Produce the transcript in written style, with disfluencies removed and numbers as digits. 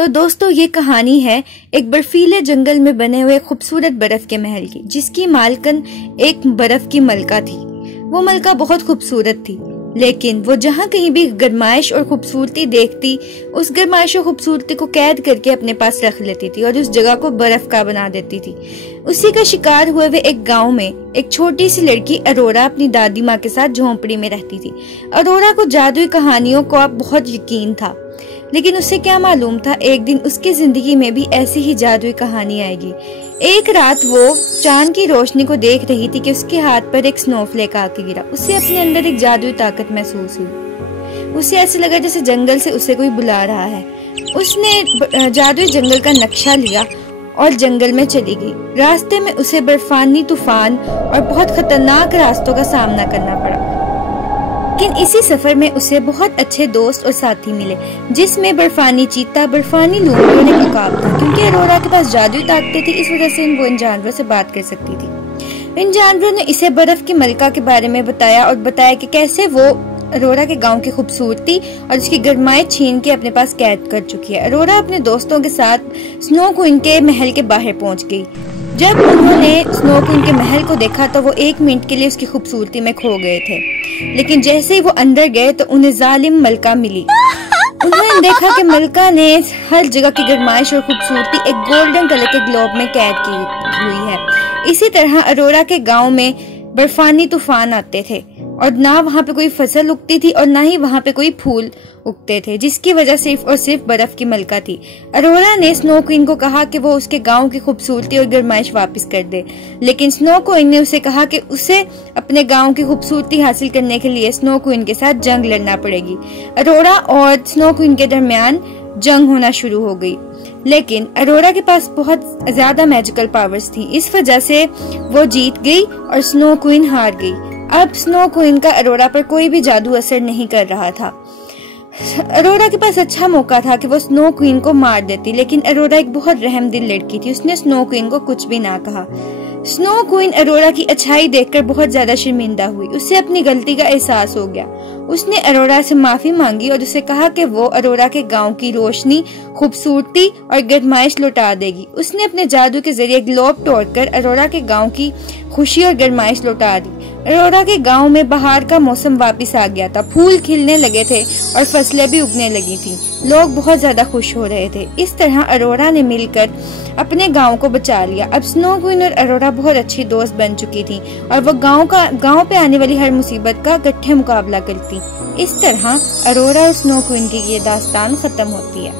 तो दोस्तों ये कहानी है एक बर्फीले जंगल में बने हुए खूबसूरत बर्फ के महल की, जिसकी मालकन एक बर्फ की मलका थी। वो मलका बहुत खूबसूरत थी, लेकिन वो जहाँ कहीं भी गरमाइश और खूबसूरती देखती, उस गरमाइश और खूबसूरती को कैद करके अपने पास रख लेती थी और उस जगह को बर्फ का बना देती थी। उसी का शिकार हुए हुए एक गांव में एक छोटी सी लड़की अरोरा अपनी दादी माँ के साथ झोंपड़ी में रहती थी। अरोरा को जादुई कहानियों को अब बहुत यकीन था, लेकिन उसे क्या मालूम था एक दिन उसकी जिंदगी में भी ऐसी ही जादुई कहानी आएगी। एक रात वो चांद की रोशनी को देख रही थी कि उसके हाथ पर एक स्नोफ्लेक आके गिरा। उसे अपने अंदर एक जादुई ताकत महसूस हुई। उसे ऐसे लगा जैसे जंगल से उसे कोई बुला रहा है। उसने जादुई जंगल का नक्शा लिया और जंगल में चली गई। रास्ते में उसे बर्फानी तूफान और बहुत खतरनाक रास्तों का सामना करना पड़ा, लेकिन इसी सफर में उसे बहुत अच्छे दोस्त और साथी मिले, जिसमें बर्फानी चीता, बर्फानी लोमड़ी ने मुकाब था। क्योंकि अरोरा के पास जादुई ताकतें थी, इस वजह से वो इन जानवरों से बात कर सकती थी। इन जानवरों ने इसे बर्फ की मलका के बारे में बताया और बताया कि कैसे वो अरोरा के गांव की खूबसूरती और उसकी गरमाई छीन के अपने पास कैद कर चुकी है। अरोरा अपने दोस्तों के साथ स्नो क्वीन के महल के बाहर पहुंच गई। जब उन्होंने स्नो क्वीन के महल को देखा तो वो 1 मिनट के लिए उसकी खूबसूरती में खो गए थे, लेकिन जैसे ही वो अंदर गए तो उन्हें जालिम मलका मिली। उन्होंने देखा कि मलका ने हर जगह की गरमाइश और खूबसूरती एक गोल्डन कलर के ग्लोब में कैद की हुई है। इसी तरह अरोरा के गांव में बर्फानी तूफान आते थे और ना वहाँ पे कोई फसल उगती थी और ना ही वहाँ पे कोई फूल उगते थे, जिसकी वजह सिर्फ और सिर्फ बर्फ की मलका थी। अरोरा ने स्नो क्वीन को कहा कि वो उसके गांव की खूबसूरती और गरमाइश वापस कर दे, लेकिन स्नो क्वीन ने उसे कहा कि उसे अपने गांव की खूबसूरती हासिल करने के लिए स्नो क्वीन के साथ जंग लड़ना पड़ेगी। अरोरा और स्नो क्वीन के दरमियान जंग होना शुरू हो गई, लेकिन अरोरा के पास बहुत ज्यादा मैजिकल पावर्स थी। इस वजह से वो जीत गई और स्नो क्वीन हार गई। अब स्नो क्वीन का अरोरा पर कोई भी जादू असर नहीं कर रहा था। अरोरा के पास अच्छा मौका था कि वो स्नो क्वीन को मार देती, लेकिन अरोरा एक बहुत रहमदिल लड़की थी। उसने स्नो क्वीन को कुछ भी ना कहा। स्नो क्वीन अरोरा की अच्छाई देखकर बहुत ज्यादा शर्मिंदा हुई। उसे अपनी गलती का एहसास हो गया। उसने अरोरा से माफी मांगी और उसे कहा कि वो अरोरा के गांव की रोशनी, खूबसूरती और गरमाइश लौटा देगी। उसने अपने जादू के जरिए ग्लोब तोड़कर अरोरा के गांव की खुशी और गरमाइश लौटा दी। अरोरा के गांव में बाहर का मौसम वापस आ गया था। फूल खिलने लगे थे और फसलें भी उगने लगी थी। लोग बहुत ज्यादा खुश हो रहे थे। इस तरह अरोरा ने मिलकर अपने गांव को बचा लिया। अब स्नो क्वीन और अरोरा बहुत अच्छी दोस्त बन चुकी थी और वो गांव पे आने वाली हर मुसीबत का इकट्ठे मुकाबला करती। इस तरह अरोरा और स्नो क्वीन की ये दास्तान खत्म होती है।